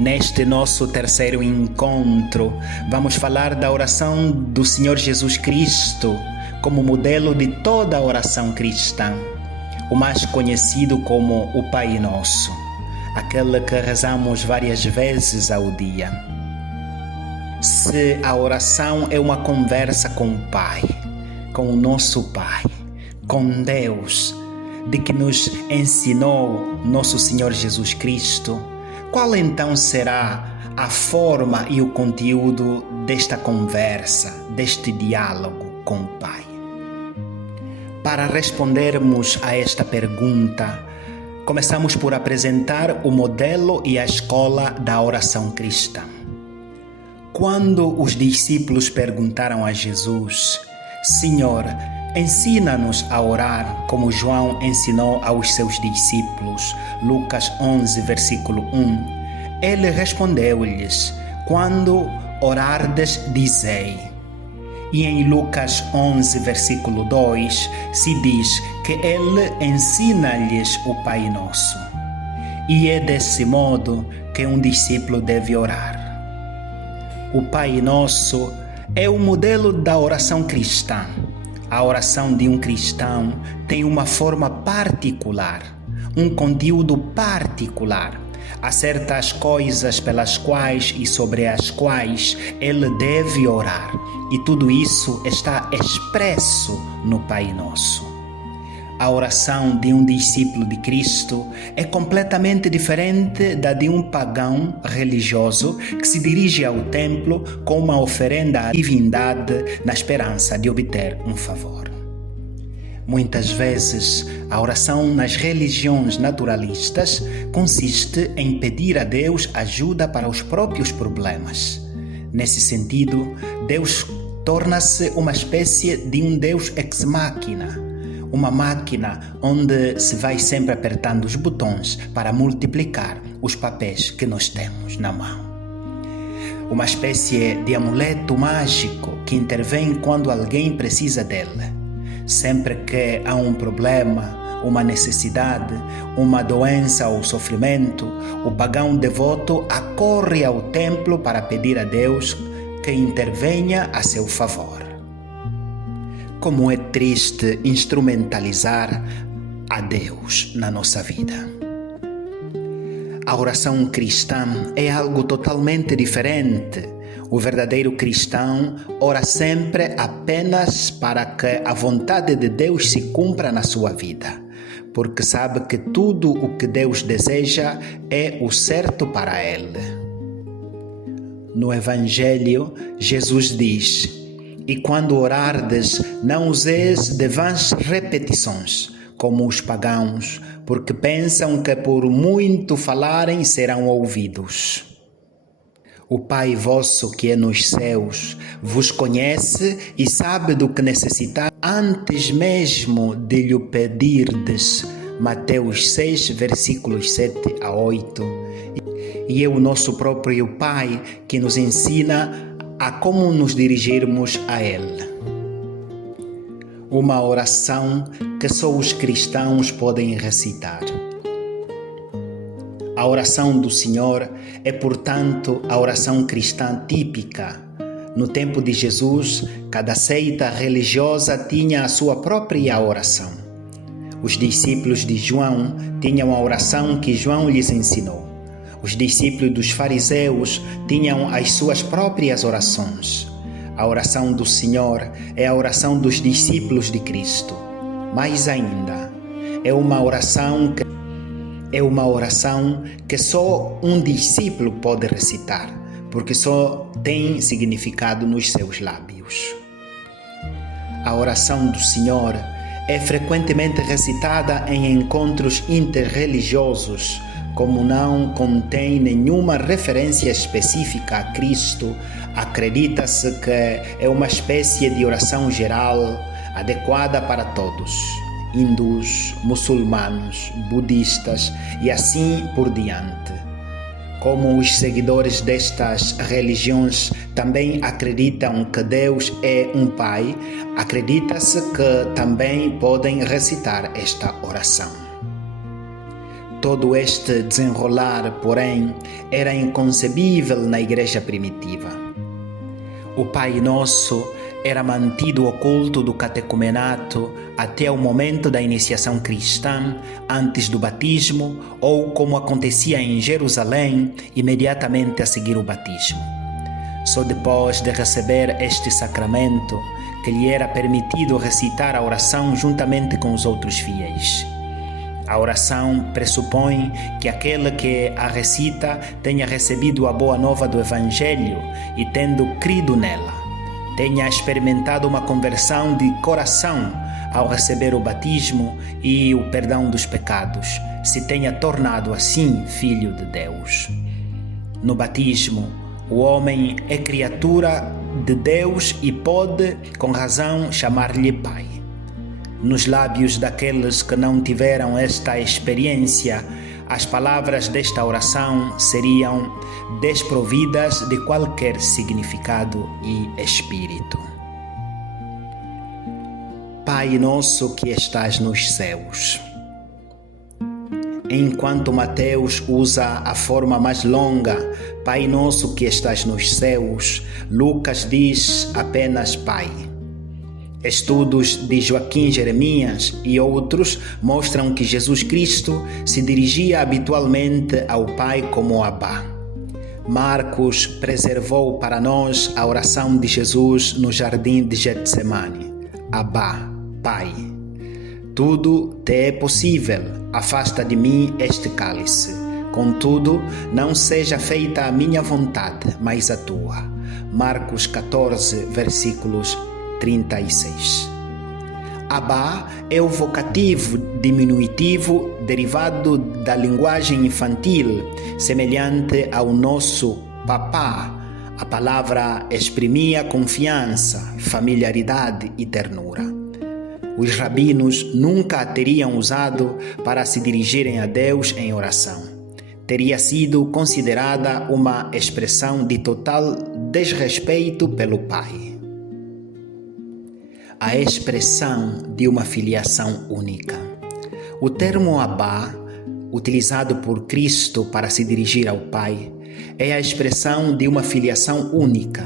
Neste nosso terceiro encontro, vamos falar da oração do Senhor Jesus Cristo como modelo de toda a oração cristã, o mais conhecido como o Pai Nosso, aquele que rezamos várias vezes ao dia. Se a oração é uma conversa com o Pai, com o nosso Pai, com Deus, de que nos ensinou nosso Senhor Jesus Cristo, qual então será a forma e o conteúdo desta conversa, deste diálogo com o Pai? Para respondermos a esta pergunta, começamos por apresentar o modelo e a escola da oração cristã. Quando os discípulos perguntaram a Jesus: Senhor, ensina-nos a orar como João ensinou aos seus discípulos, Lucas 11, versículo 1. Ele respondeu-lhes: quando orardes, dizei. E em Lucas 11, versículo 2, se diz que ele ensina-lhes o Pai Nosso. E é desse modo que um discípulo deve orar. O Pai Nosso é o modelo da oração cristã. A oração de um cristão tem uma forma particular, um conteúdo particular. Há certas coisas pelas quais e sobre as quais ele deve orar, e tudo isso está expresso no Pai Nosso. A oração de um discípulo de Cristo é completamente diferente da de um pagão religioso que se dirige ao templo com uma oferenda à divindade na esperança de obter um favor. Muitas vezes, a oração nas religiões naturalistas consiste em pedir a Deus ajuda para os próprios problemas. Nesse sentido, Deus torna-se uma espécie de um Deus ex machina, uma máquina onde se vai sempre apertando os botões para multiplicar os papéis que nós temos na mão. Uma espécie de amuleto mágico que intervém quando alguém precisa dele. Sempre que há um problema, uma necessidade, uma doença ou sofrimento, o pagão devoto acorre ao templo para pedir a Deus que intervenha a seu favor. Como é triste instrumentalizar a Deus na nossa vida. A oração cristã é algo totalmente diferente. O verdadeiro cristão ora sempre apenas para que a vontade de Deus se cumpra na sua vida, porque sabe que tudo o que Deus deseja é o certo para ele. No Evangelho, Jesus diz: e quando orardes, não useis de vãs repetições, como os pagãos, porque pensam que por muito falarem serão ouvidos. O Pai vosso que é nos céus vos conhece e sabe do que necessitar antes mesmo de lhe pedirdes. Mateus 6, versículos 7 a 8. E é o nosso próprio Pai que nos ensina a como nos dirigirmos a Ele. Uma oração que só os cristãos podem recitar. A oração do Senhor é, portanto, a oração cristã típica. No tempo de Jesus, cada seita religiosa tinha a sua própria oração. Os discípulos de João tinham a oração que João lhes ensinou. Os discípulos dos fariseus tinham as suas próprias orações. A oração do Senhor é a oração dos discípulos de Cristo. Mais ainda, é uma oração que só um discípulo pode recitar, porque só tem significado nos seus lábios. A oração do Senhor é frequentemente recitada em encontros interreligiosos. Como não contém nenhuma referência específica a Cristo, acredita-se que é uma espécie de oração geral, adequada para todos, hindus, muçulmanos, budistas e assim por diante. Como os seguidores destas religiões também acreditam que Deus é um Pai, acredita-se que também podem recitar esta oração. Todo este desenrolar, porém, era inconcebível na igreja primitiva. O Pai Nosso era mantido oculto do catecumenato até o momento da iniciação cristã, antes do batismo, ou como acontecia em Jerusalém, imediatamente a seguir o batismo. Só depois de receber este sacramento que lhe era permitido recitar a oração juntamente com os outros fiéis. A oração pressupõe que aquele que a recita tenha recebido a boa nova do Evangelho e, tendo crido nela, tenha experimentado uma conversão de coração ao receber o batismo e o perdão dos pecados, se tenha tornado assim filho de Deus. No batismo, o homem é criatura de Deus e pode, com razão, chamar-lhe Pai. Nos lábios daqueles que não tiveram esta experiência, as palavras desta oração seriam desprovidas de qualquer significado e espírito. Pai nosso que estás nos céus. Enquanto Mateus usa a forma mais longa, Pai nosso que estás nos céus, Lucas diz apenas Pai. Estudos de Joaquim Jeremias e outros mostram que Jesus Cristo se dirigia habitualmente ao Pai como Abba. Marcos preservou para nós a oração de Jesus no jardim de Getsemane. Abba, Pai. Tudo te é possível, afasta de mim este cálice. Contudo, não seja feita a minha vontade, mas a tua. Marcos 14, versículos 36. Abba é o vocativo diminutivo derivado da linguagem infantil, semelhante ao nosso papá. A palavra exprimia confiança, familiaridade e ternura. Os rabinos nunca a teriam usado para se dirigirem a Deus em oração. Teria sido considerada uma expressão de total desrespeito pelo Pai. A expressão de uma filiação única. O termo Abba, utilizado por Cristo para se dirigir ao Pai, é a expressão de uma filiação única.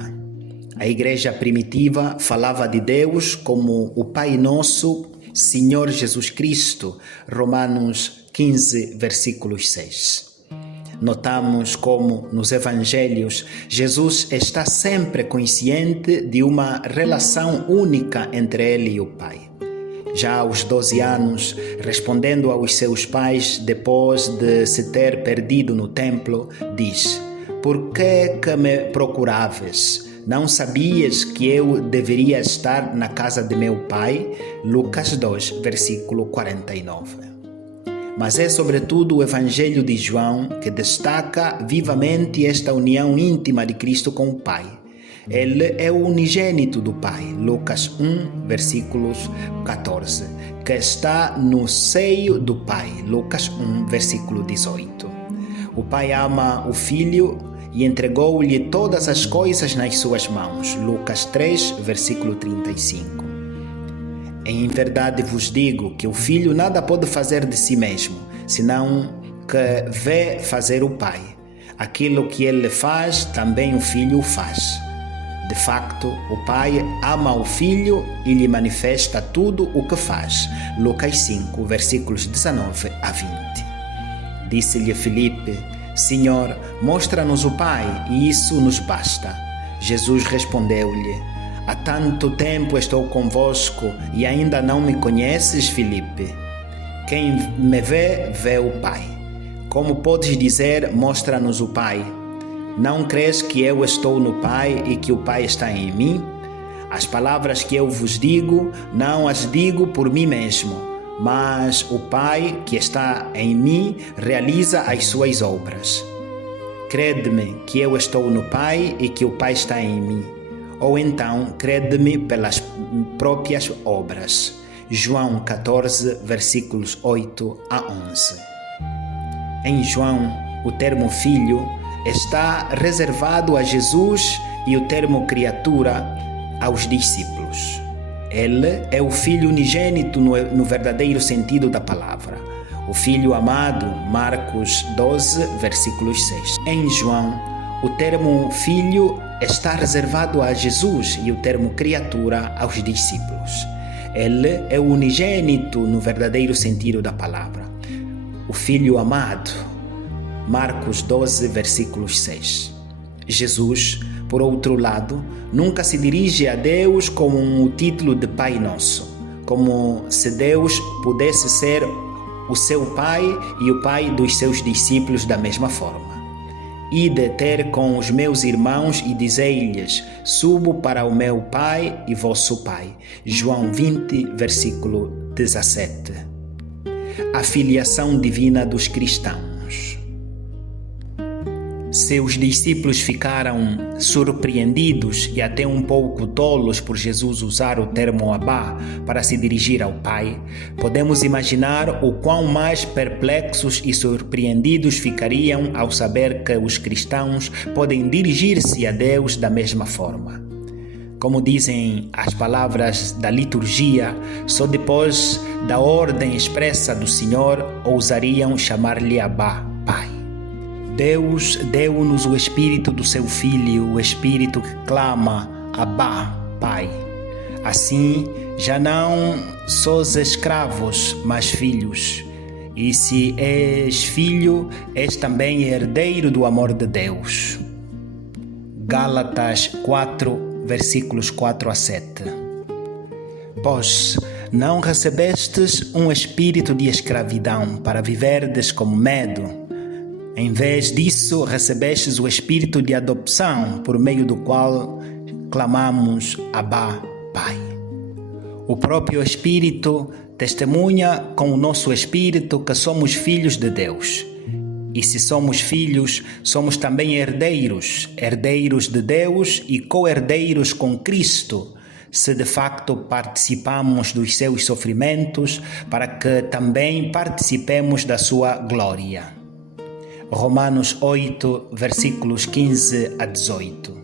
A igreja primitiva falava de Deus como o Pai Nosso, Senhor Jesus Cristo, Romanos 15, versículos 6. Notamos como, nos evangelhos, Jesus está sempre consciente de uma relação única entre ele e o Pai. Já aos 12 anos, respondendo aos seus pais depois de se ter perdido no templo, diz: "Por que me procuraves? Não sabias que eu deveria estar na casa de meu pai?" Lucas 2, versículo 49. Mas é sobretudo o Evangelho de João que destaca vivamente esta união íntima de Cristo com o Pai. Ele é o unigênito do Pai, Lucas 1, versículos 14, que está no seio do Pai, Lucas 1, versículo 18. O Pai ama o Filho e entregou-lhe todas as coisas nas suas mãos, Lucas 3, versículo 35. Em verdade vos digo que o Filho nada pode fazer de si mesmo, senão que vê fazer o Pai. Aquilo que ele faz, também o Filho o faz. De facto, o Pai ama o Filho e lhe manifesta tudo o que faz. Lucas 5, versículos 19 a 20. Disse-lhe Filipe: "Senhor, mostra-nos o Pai, e isso nos basta." Jesus respondeu-lhe: "Há tanto tempo estou convosco e ainda não me conheces, Filipe? Quem me vê, vê o Pai. Como podes dizer, mostra-nos o Pai? Não crês que eu estou no Pai e que o Pai está em mim? As palavras que eu vos digo, não as digo por mim mesmo, mas o Pai que está em mim realiza as suas obras. Crede-me que eu estou no Pai e que o Pai está em mim. Ou então, crede-me pelas próprias obras." João 14, versículos 8 a 11. Em João, o termo filho está reservado a Jesus e o termo criatura aos discípulos. Ele é o Filho unigênito no verdadeiro sentido da palavra. o Filho amado, Marcos 12, versículos 6. Em João, o termo filho está reservado a Jesus e o termo criatura aos discípulos. Ele é o unigênito no verdadeiro sentido da palavra. O Filho amado, Marcos 12, versículos 6. Jesus, por outro lado, nunca se dirige a Deus com o título de Pai Nosso, como se Deus pudesse ser o seu Pai e o Pai dos seus discípulos da mesma forma. Ide ter com os meus irmãos e dizei-lhes: subo para o meu Pai e vosso Pai. João 20, versículo 17. A filiação divina dos cristãos. Seus discípulos ficaram surpreendidos e até um pouco tolos por Jesus usar o termo Abá para se dirigir ao Pai. Podemos imaginar o quão mais perplexos e surpreendidos ficariam ao saber que os cristãos podem dirigir-se a Deus da mesma forma. Como dizem as palavras da liturgia, só depois da ordem expressa do Senhor ousariam chamar-lhe Abá, Pai. Deus deu-nos o Espírito do seu Filho, o Espírito que clama, Abá, Pai. Assim, já não sois escravos, mas filhos. E se és filho, és também herdeiro do amor de Deus. Gálatas 4, versículos 4 a 7. Pois não recebestes um espírito de escravidão para viverdes com medo. Em vez disso, recebestes o espírito de adopção, por meio do qual clamamos Abá, Pai. O próprio Espírito testemunha com o nosso espírito que somos filhos de Deus. E se somos filhos, somos também herdeiros, herdeiros de Deus e co-herdeiros com Cristo, se de facto participamos dos seus sofrimentos, para que também participemos da sua glória. Romanos 8, versículos 15 a 18.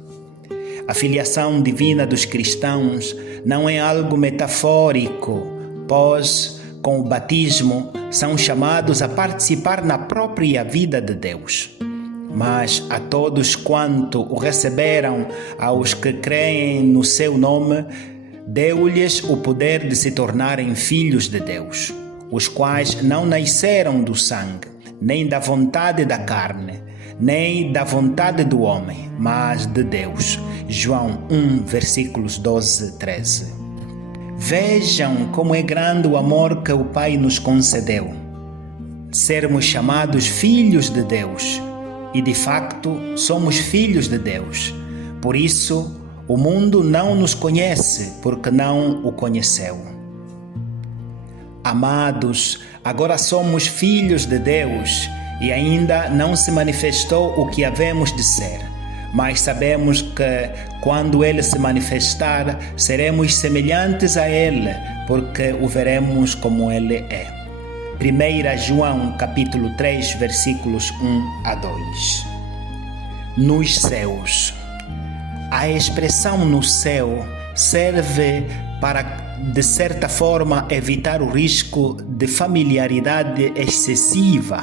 A filiação divina dos cristãos não é algo metafórico, pois, com o batismo, são chamados a participar na própria vida de Deus. Mas a todos quanto o receberam, aos que creem no seu nome, deu-lhes o poder de se tornarem filhos de Deus, os quais não nasceram do sangue, nem da vontade da carne, nem da vontade do homem, mas de Deus. João 1, versículos 12 e 13. Vejam como é grande o amor que o Pai nos concedeu. Sermos chamados filhos de Deus. E de facto somos filhos de Deus. Por isso, o mundo não nos conhece, porque não o conheceu. Amados, agora somos filhos de Deus e ainda não se manifestou o que havemos de ser, mas sabemos que quando Ele se manifestar, seremos semelhantes a Ele, porque o veremos como Ele é. 1 João capítulo 3, versículos 1 a 2. Nos céus. A expressão no céu serve para, de certa forma, evitar o risco de familiaridade excessiva.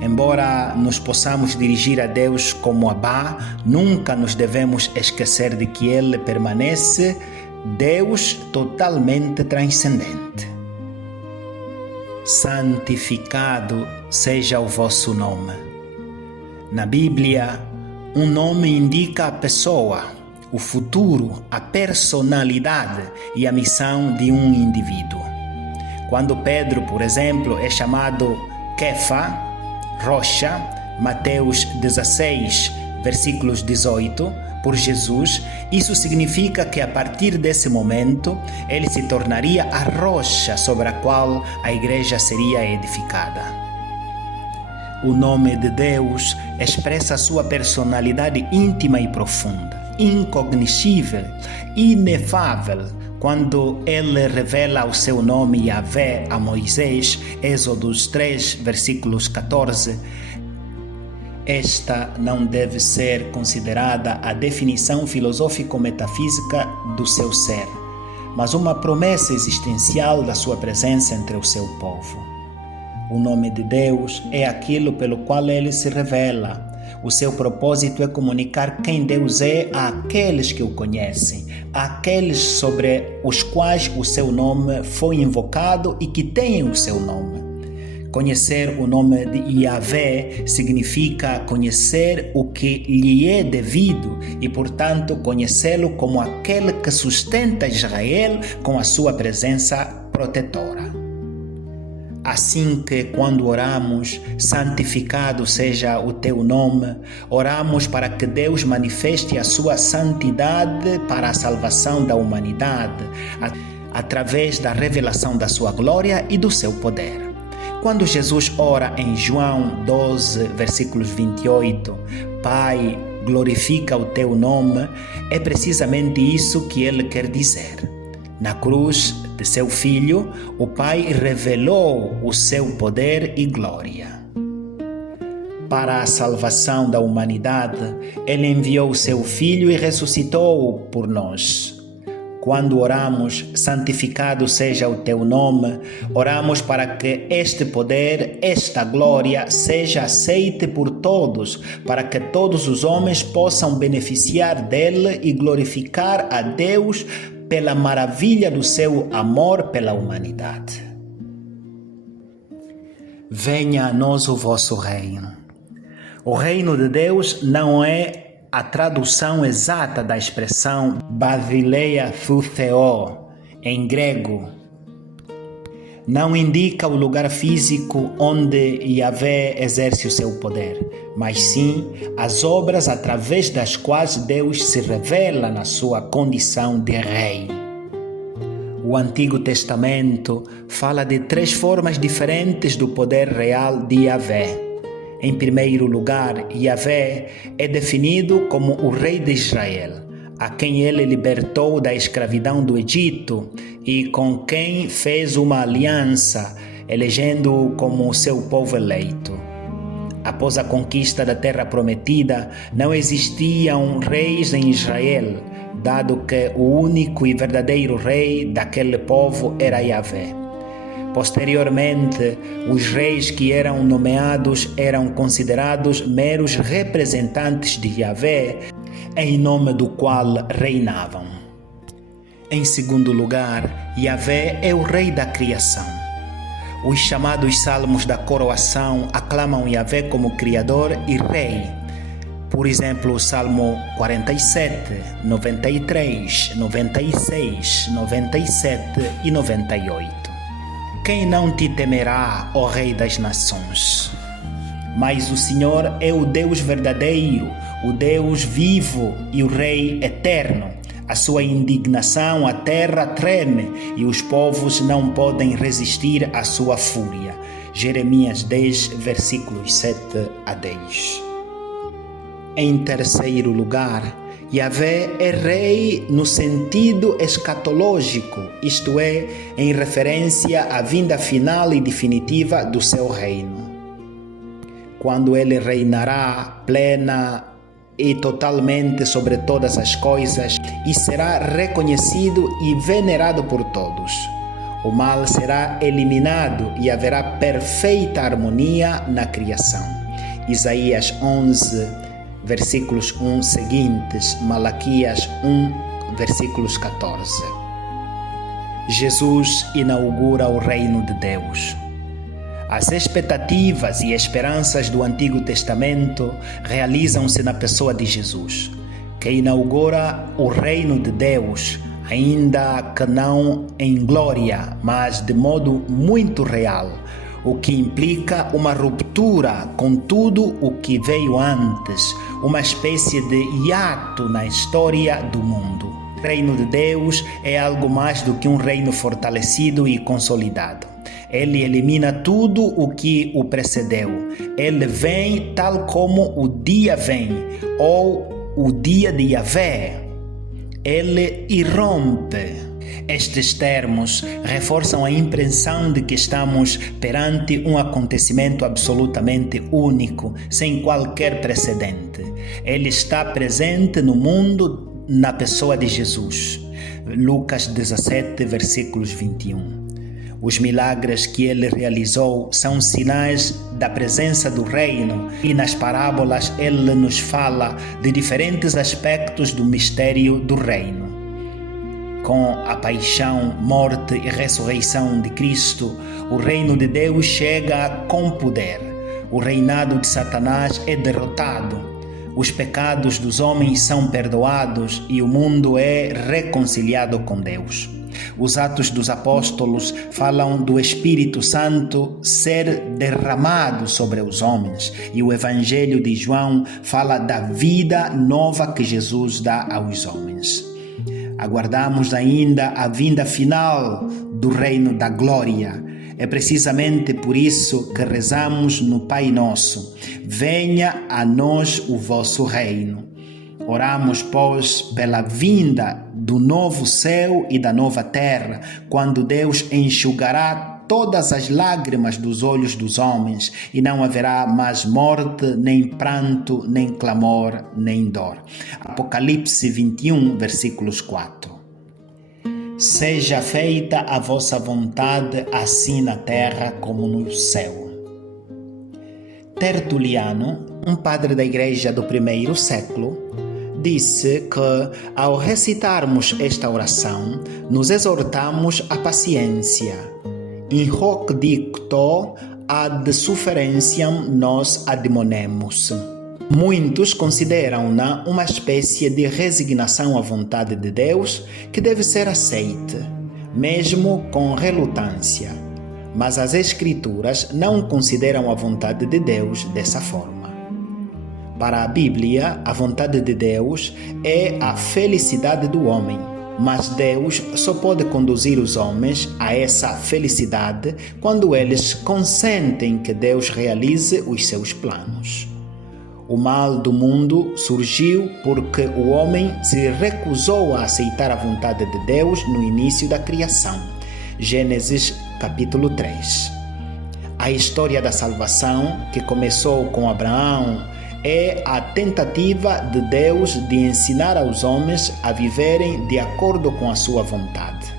Embora nos possamos dirigir a Deus como Abá, nunca nos devemos esquecer de que Ele permanece Deus totalmente transcendente. Santificado seja o vosso nome. Na Bíblia, um nome indica a pessoa, o futuro, a personalidade e a missão de um indivíduo. Quando Pedro, por exemplo, é chamado Kefa, rocha, Mateus 16, versículos 18, por Jesus, isso significa que a partir desse momento ele se tornaria a rocha sobre a qual a igreja seria edificada. O nome de Deus expressa a sua personalidade íntima e profunda, incognoscível, inefável, quando ele revela o seu nome Yahvé a Moisés, Êxodos 3, versículos 14, esta não deve ser considerada a definição filosófico-metafísica do seu ser, mas uma promessa existencial da sua presença entre o seu povo. O nome de Deus é aquilo pelo qual ele se revela. O seu propósito é comunicar quem Deus é àqueles que o conhecem, àqueles sobre os quais o seu nome foi invocado e que têm o seu nome. Conhecer o nome de Yahvé significa conhecer o que lhe é devido e, portanto, conhecê-lo como aquele que sustenta Israel com a sua presença protetora. Assim que quando oramos, santificado seja o teu nome, oramos para que Deus manifeste a sua santidade para a salvação da humanidade, através da revelação da sua glória e do seu poder. Quando Jesus ora em João 12, versículos 28, Pai, glorifica o teu nome, é precisamente isso que ele quer dizer. Na cruz de seu Filho, o Pai revelou o seu poder e glória. Para a salvação da humanidade, ele enviou o seu Filho e ressuscitou por nós. Quando oramos, santificado seja o teu nome, oramos para que este poder, esta glória, seja aceite por todos, para que todos os homens possam beneficiar dele e glorificar a Deus pela maravilha do seu amor pela humanidade. Venha a nós o vosso reino. O reino de Deus não é a tradução exata da expressão Basileia thu Theó, em grego. Não indica o lugar físico onde Yahvé exerce o seu poder, mas sim as obras através das quais Deus se revela na sua condição de rei. O Antigo Testamento fala de 3 formas diferentes do poder real de Yahvé. Em primeiro lugar, Yahvé é definido como o rei de Israel, a quem ele libertou da escravidão do Egito e com quem fez uma aliança, elegendo-o como seu povo eleito. Após a conquista da terra prometida, não existiam reis em Israel, dado que o único e verdadeiro rei daquele povo era Yahvé. Posteriormente, os reis que eram nomeados eram considerados meros representantes de Yahvé, em nome do qual reinavam. Em segundo lugar, Yahvé é o rei da criação. Os chamados salmos da coroação aclamam Yahvé como Criador e Rei. Por exemplo, o Salmo 47, 93, 96, 97 e 98. Quem não te temerá, ó Rei das Nações? Mas o Senhor é o Deus verdadeiro, o Deus vivo e o Rei eterno. A sua indignação, a terra treme e os povos não podem resistir à sua fúria. Jeremias 10, versículos 7 a 10. Em terceiro lugar, Yahvé é rei no sentido escatológico, isto é, em referência à vinda final e definitiva do seu reino. Quando ele reinará plena e totalmente sobre todas as coisas e será reconhecido e venerado por todos. O mal será eliminado e haverá perfeita harmonia na criação. Isaías 11, versículos 1 seguintes, Malaquias 1, versículos 14. Jesus inaugura o reino de Deus. As expectativas e esperanças do Antigo Testamento realizam-se na pessoa de Jesus, que inaugura o reino de Deus, ainda que não em glória, mas de modo muito real, o que implica uma ruptura com tudo o que veio antes, uma espécie de hiato na história do mundo. O reino de Deus é algo mais do que um reino fortalecido e consolidado. Ele elimina tudo o que o precedeu. Ele vem tal como o dia vem, ou o dia de Yahvé. Ele irrompe. Estes termos reforçam a impressão de que estamos perante um acontecimento absolutamente único, sem qualquer precedente. Ele está presente no mundo na pessoa de Jesus. Lucas 17, versículos 21. Os milagres que ele realizou são sinais da presença do reino, e nas parábolas ele nos fala de diferentes aspectos do mistério do reino. Com a paixão, morte e ressurreição de Cristo, o reino de Deus chega com poder. O reinado de Satanás é derrotado. Os pecados dos homens são perdoados e o mundo é reconciliado com Deus. Os Atos dos Apóstolos falam do Espírito Santo ser derramado sobre os homens, e o Evangelho de João fala da vida nova que Jesus dá aos homens. Aguardamos ainda a vinda final do reino da glória. É precisamente por isso que rezamos no Pai Nosso: venha a nós o vosso reino. Oramos, pois, pela vinda do novo céu e da nova terra, quando Deus enxugará todas as lágrimas dos olhos dos homens, e não haverá mais morte, nem pranto, nem clamor, nem dor. Apocalipse 21, versículos 4. Seja feita a vossa vontade, assim na terra como no céu. Tertuliano, um padre da igreja do primeiro século, disse que, ao recitarmos esta oração, nos exortamos à paciência. In hoc dicto ad sufferentiam nos admonemus. Muitos consideram-na uma espécie de resignação à vontade de Deus que deve ser aceita, mesmo com relutância. Mas as Escrituras não consideram a vontade de Deus dessa forma. Para a Bíblia, a vontade de Deus é a felicidade do homem, mas Deus só pode conduzir os homens a essa felicidade quando eles consentem que Deus realize os seus planos. O mal do mundo surgiu porque o homem se recusou a aceitar a vontade de Deus no início da criação. Gênesis capítulo 3. A história da salvação, que começou com Abraão, é a tentativa de Deus de ensinar aos homens a viverem de acordo com a sua vontade.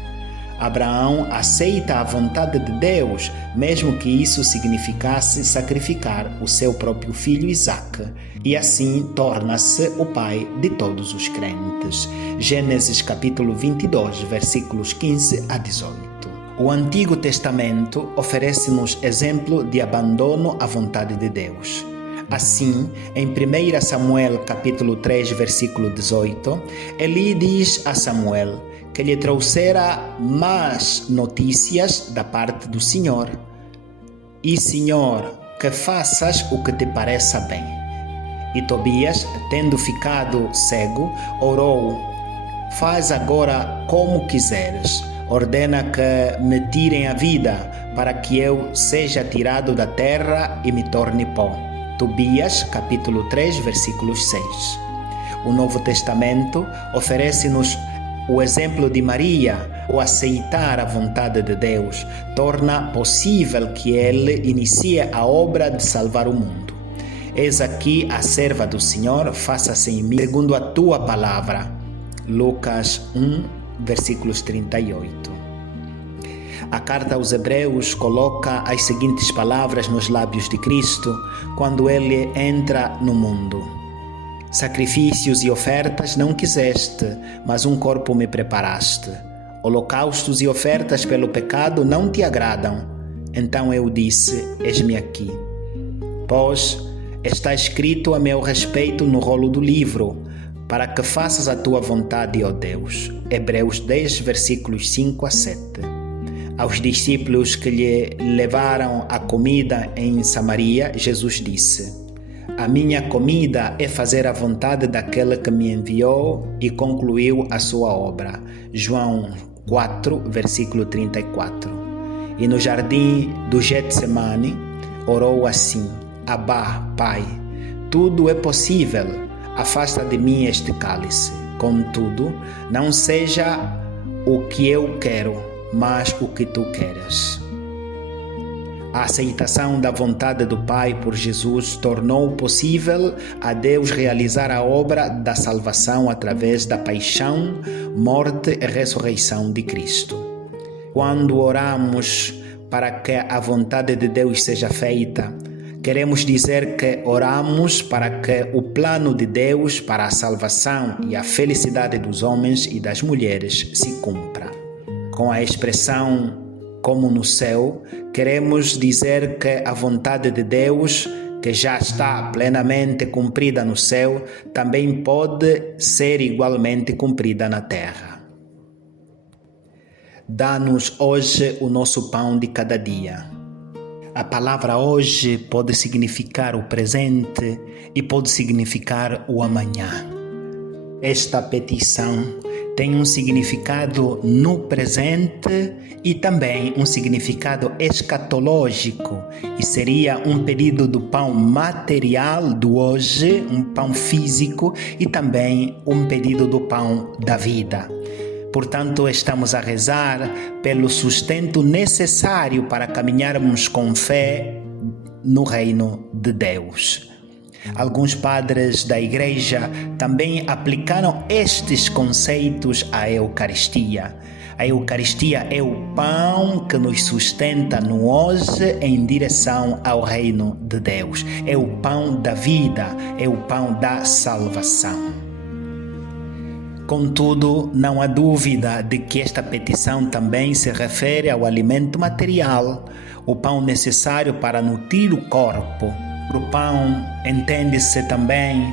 Abraão aceita a vontade de Deus, mesmo que isso significasse sacrificar o seu próprio filho Isaque, e assim torna-se o pai de todos os crentes. Gênesis capítulo 22, versículos 15 a 18. O Antigo Testamento oferece-nos exemplo de abandono à vontade de Deus. Assim, em 1 Samuel capítulo 3, versículo 18, Eli diz a Samuel que lhe trouxera más notícias da parte do Senhor. E, Senhor, que faças o que te pareça bem. E Tobias, tendo ficado cego, orou: faz agora como quiseres. Ordena que me tirem a vida, para que eu seja tirado da terra e me torne pó. Tobias, capítulo 3, versículos 6. O Novo Testamento oferece-nos o exemplo de Maria. O aceitar a vontade de Deus torna possível que Ele inicie a obra de salvar o mundo. Eis aqui a serva do Senhor, faça-se em mim segundo a tua palavra. Lucas 1, versículos 38. A carta aos Hebreus coloca as seguintes palavras nos lábios de Cristo quando ele entra no mundo: sacrifícios e ofertas não quiseste, mas um corpo me preparaste. Holocaustos e ofertas pelo pecado não te agradam. Então eu disse: eis-me aqui. Pois está escrito a meu respeito no rolo do livro, para que faças a tua vontade, ó Deus. Hebreus 10, versículos 5 a 7. Aos discípulos que lhe levaram a comida em Samaria, Jesus disse: a minha comida é fazer a vontade daquele que me enviou e concluiu a sua obra. João 4, versículo 34. E no jardim do Getsemane, orou assim: Abá, Pai, tudo é possível, afasta de mim este cálice. Contudo, não seja o que eu quero, mas o que tu queres. A aceitação da vontade do Pai por Jesus tornou possível a Deus realizar a obra da salvação através da paixão, morte e ressurreição de Cristo. quando oramos para que a vontade de Deus seja feita, queremos dizer que oramos para que o plano de Deus para a salvação e a felicidade dos homens e das mulheres se cumpra. Com a expressão como no céu, queremos dizer que a vontade de Deus, que já está plenamente cumprida no céu, também pode ser igualmente cumprida na terra. Dá-nos hoje o nosso pão de cada dia. A palavra hoje pode significar o presente e pode significar o amanhã. Esta petição tem um significado no presente e também um significado escatológico, e seria um pedido do pão material do hoje, um pão físico, e também um pedido do pão da vida. Portanto, estamos a rezar pelo sustento necessário para caminharmos com fé no reino de Deus. Alguns padres da Igreja também aplicaram estes conceitos à Eucaristia. A Eucaristia é o pão que nos sustenta no hoje em direção ao reino de Deus. É o pão da vida, é o pão da salvação. Contudo, não há dúvida de que esta petição também se refere ao alimento material, o pão necessário para nutrir o corpo. O pão entende-se também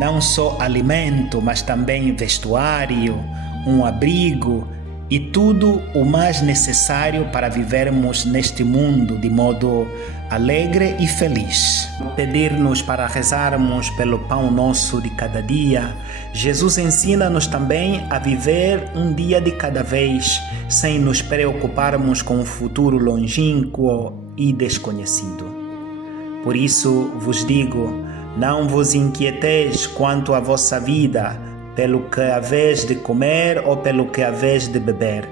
não só alimento, mas também vestuário, um abrigo e tudo o mais necessário para vivermos neste mundo de modo alegre e feliz. Pedir-nos para rezarmos pelo pão nosso de cada dia, Jesus ensina-nos também a viver um dia de cada vez, sem nos preocuparmos com o futuro longínquo e desconhecido. Por isso vos digo, não vos inquieteis quanto à vossa vida, pelo que haveis de comer ou pelo que haveis de beber,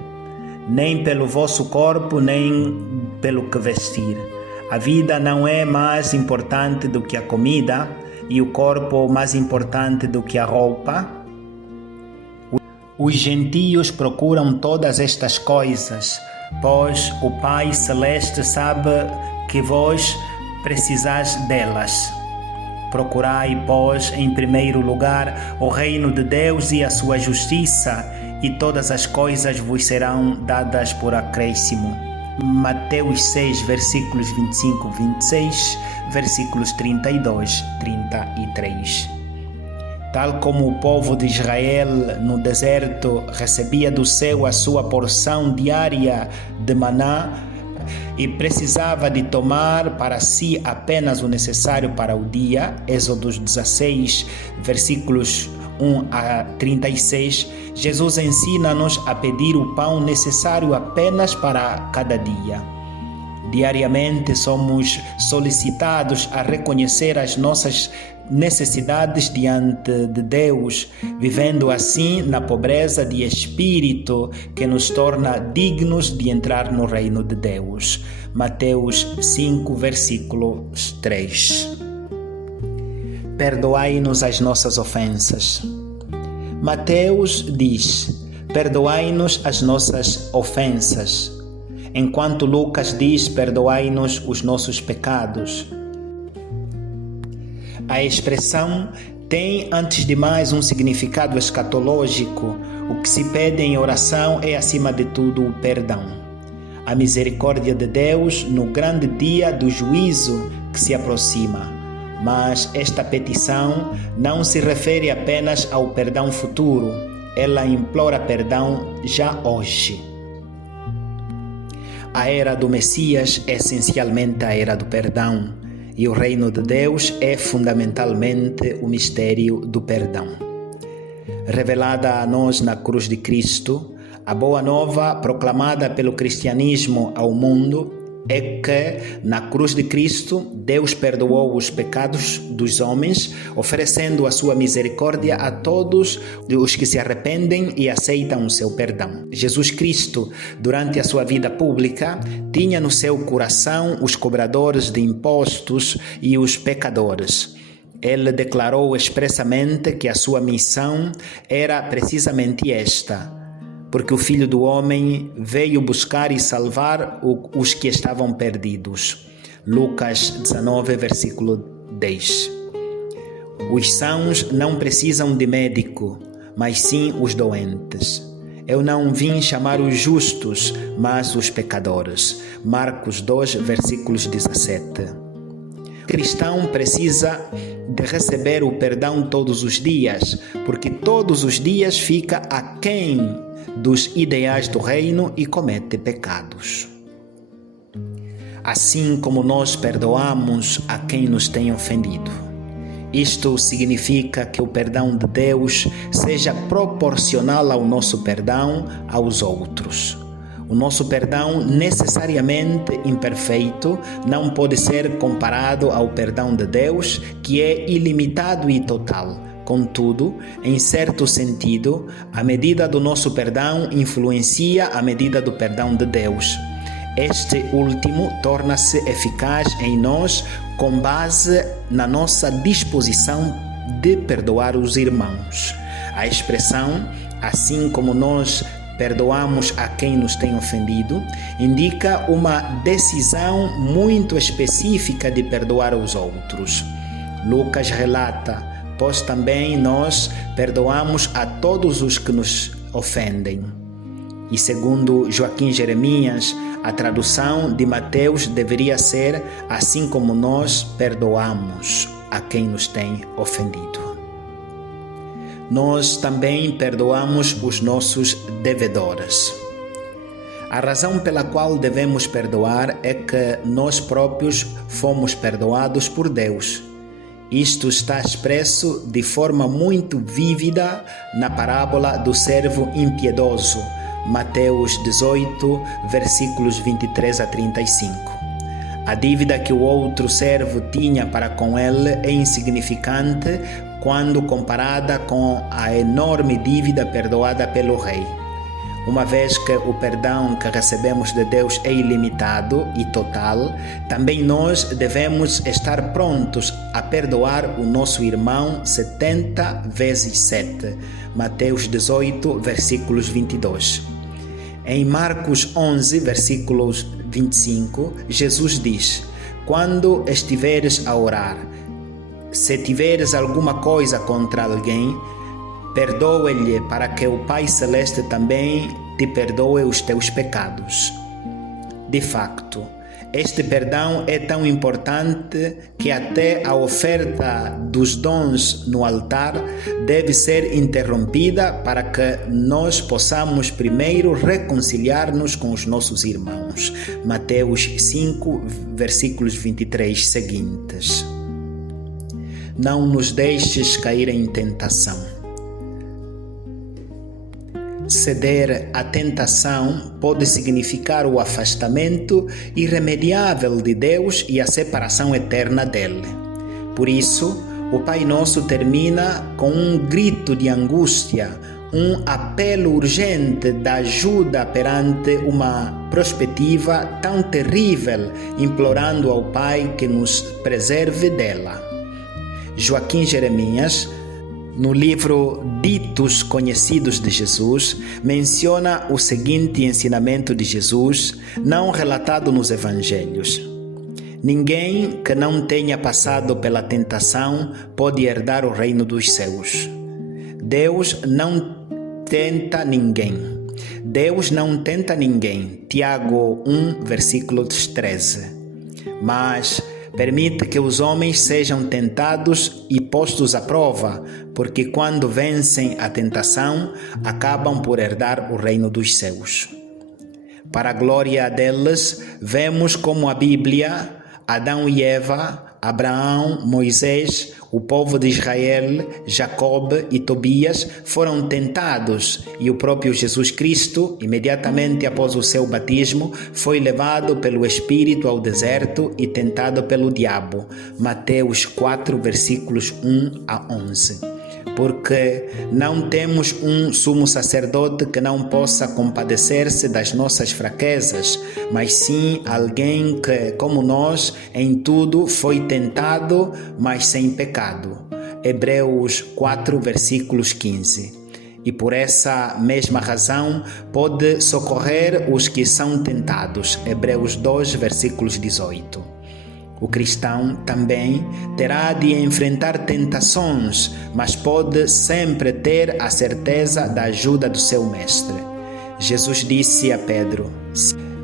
nem pelo vosso corpo, nem pelo que vestir. A vida não é mais importante do que a comida, e o corpo mais importante do que a roupa. Os gentios procuram todas estas coisas, pois o Pai Celeste sabe que vós precisais delas. Procurai, pois, em primeiro lugar o reino de Deus e a sua justiça, e todas as coisas vos serão dadas por acréscimo. Mateus 6, versículos 25, 26, versículos 32, 33. Tal como o povo de Israel no deserto recebia do céu a sua porção diária de maná, e precisava de tomar para si apenas o necessário para o dia, Êxodo 16, versículos 1 a 36, Jesus ensina-nos a pedir o pão necessário apenas para cada dia. Diariamente somos solicitados a reconhecer as nossas necessidades diante de Deus, vivendo assim na pobreza de espírito que nos torna dignos de entrar no reino de Deus. Mateus 5, versículos 3. Perdoai-nos as nossas ofensas. Mateus diz: perdoai-nos as nossas ofensas, enquanto Lucas diz: perdoai-nos os nossos pecados. A expressão tem, antes de mais, um significado escatológico. O que se pede em oração é, acima de tudo, o perdão. A misericórdia de Deus no grande dia do juízo que se aproxima. Mas esta petição não se refere apenas ao perdão futuro. Ela implora perdão já hoje. A era do Messias é essencialmente a era do perdão. E o reino de Deus é fundamentalmente o mistério do perdão. Revelada a nós na cruz de Cristo, a boa nova proclamada pelo cristianismo ao mundo é que, na cruz de Cristo, Deus perdoou os pecados dos homens, oferecendo a sua misericórdia a todos os que se arrependem e aceitam o seu perdão. Jesus Cristo, durante a sua vida pública, tinha no seu coração os cobradores de impostos e os pecadores. Ele declarou expressamente que a sua missão era precisamente esta: porque o Filho do Homem veio buscar e salvar os que estavam perdidos. Lucas 19, versículo 10. Os sãos não precisam de médico, mas sim os doentes. Eu não vim chamar os justos, mas os pecadores. Marcos 2, versículos 17. O cristão precisa de receber o perdão todos os dias, porque todos os dias fica aquém dos ideais do reino e comete pecados. Assim como nós perdoamos a quem nos tem ofendido. Isto significa que o perdão de Deus seja proporcional ao nosso perdão aos outros. O nosso perdão, necessariamente imperfeito, não pode ser comparado ao perdão de Deus, que é ilimitado e total. Contudo, em certo sentido, a medida do nosso perdão influencia a medida do perdão de Deus. Este último torna-se eficaz em nós com base na nossa disposição de perdoar os irmãos. A expressão, assim como nós perdoamos a quem nos tem ofendido, indica uma decisão muito específica de perdoar os outros. Lucas relata: pois também nós perdoamos a todos os que nos ofendem. E segundo Joaquim Jeremias, a tradução de Mateus deveria ser: assim como nós perdoamos a quem nos tem ofendido. Nós também perdoamos os nossos devedores. A razão pela qual devemos perdoar é que nós próprios fomos perdoados por Deus. Isto está expresso de forma muito vívida na parábola do servo impiedoso, Mateus 18, versículos 23 a 35. A dívida que o outro servo tinha para com ele é insignificante quando comparada com a enorme dívida perdoada pelo rei. Uma vez que o perdão que recebemos de Deus é ilimitado e total, também nós devemos estar prontos a perdoar o nosso irmão 70 vezes 7. Mateus 18, versículos 22. Em Marcos 11, versículos 25, Jesus diz: quando estiveres a orar, se tiveres alguma coisa contra alguém, perdoa-lhe, para que o Pai Celeste também te perdoe os teus pecados. De facto, este perdão é tão importante que até a oferta dos dons no altar deve ser interrompida para que nós possamos primeiro reconciliar-nos com os nossos irmãos. Mateus 5, versículos 23 seguintes. Não nos deixes cair em tentação. Ceder à tentação pode significar o afastamento irremediável de Deus e a separação eterna dele. Por isso, o Pai Nosso termina com um grito de angústia, um apelo urgente da ajuda perante uma perspectiva tão terrível, implorando ao Pai que nos preserve dela. Joaquim Jeremias, no livro Ditos Conhecidos de Jesus, menciona o seguinte ensinamento de Jesus, não relatado nos Evangelhos: ninguém que não tenha passado pela tentação pode herdar o reino dos céus. Deus não tenta ninguém. Deus não tenta ninguém. Tiago 1, versículos 13. Mas permite que os homens sejam tentados e postos à prova, porque quando vencem a tentação, acabam por herdar o reino dos céus. Para a glória deles, vemos como a Bíblia, Adão e Eva, Abraão, Moisés, o povo de Israel, Jacob e Tobias foram tentados e o próprio Jesus Cristo, imediatamente após o seu batismo, foi levado pelo Espírito ao deserto e tentado pelo diabo. Mateus 4, versículos 1 a 11. Porque não temos um sumo sacerdote que não possa compadecer-se das nossas fraquezas, mas sim alguém que, como nós, em tudo foi tentado, mas sem pecado. Hebreus 4, versículos 15. e por essa mesma razão pode socorrer os que são tentados. Hebreus 2, versículos 18. O cristão também terá de enfrentar tentações, mas pode sempre ter a certeza da ajuda do seu mestre. Jesus disse a Pedro: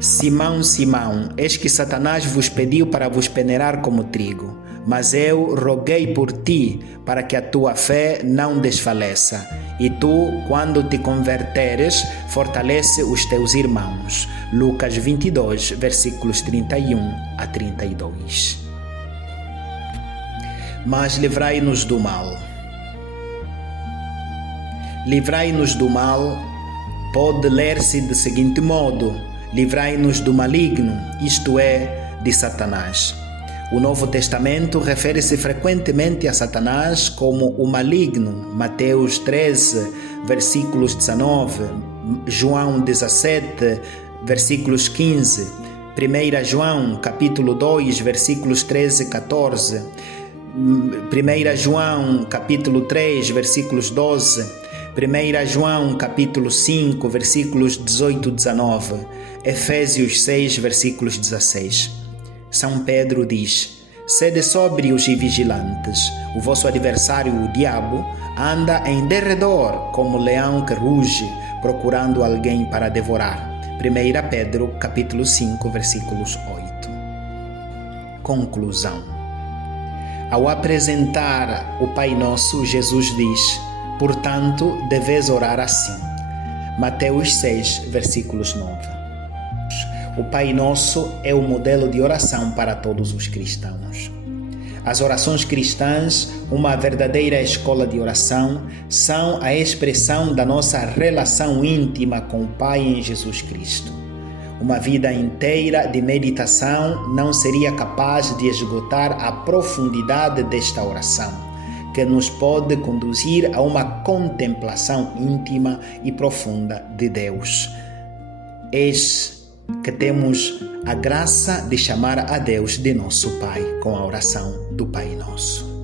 Simão, Simão, eis que Satanás vos pediu para vos peneirar como trigo, mas eu roguei por ti, para que a tua fé não desfaleça. E tu, quando te converteres, fortalece os teus irmãos. Lucas 22, versículos 31 a 32. Mas livrai-nos do mal. Livrai-nos do mal pode ler-se do seguinte modo: livrai-nos do maligno, isto é, de Satanás. O Novo Testamento refere-se frequentemente a Satanás como o maligno. Mateus 13, versículos 19, João 17, versículos 15, 1 João, capítulo 2, versículos 13 e 14, 1 João, capítulo 3, versículos 12, 1 João, capítulo 5, versículos 18 e 19, Efésios 6, versículos 16. São Pedro diz: sede sóbrios e vigilantes, o vosso adversário, o diabo, anda em derredor como leão que ruge, procurando alguém para devorar. 1 Pedro, capítulo 5, versículos 8. Conclusão. Ao apresentar o Pai Nosso, Jesus diz: portanto, deveis orar assim. Mateus 6, versículos 9. O Pai Nosso é o modelo de oração para todos os cristãos. As orações cristãs, uma verdadeira escola de oração, são a expressão da nossa relação íntima com o Pai em Jesus Cristo. Uma vida inteira de meditação não seria capaz de esgotar a profundidade desta oração, que nos pode conduzir a uma contemplação íntima e profunda de Deus. Eis que temos a graça de chamar a Deus de nosso Pai com a oração do Pai Nosso.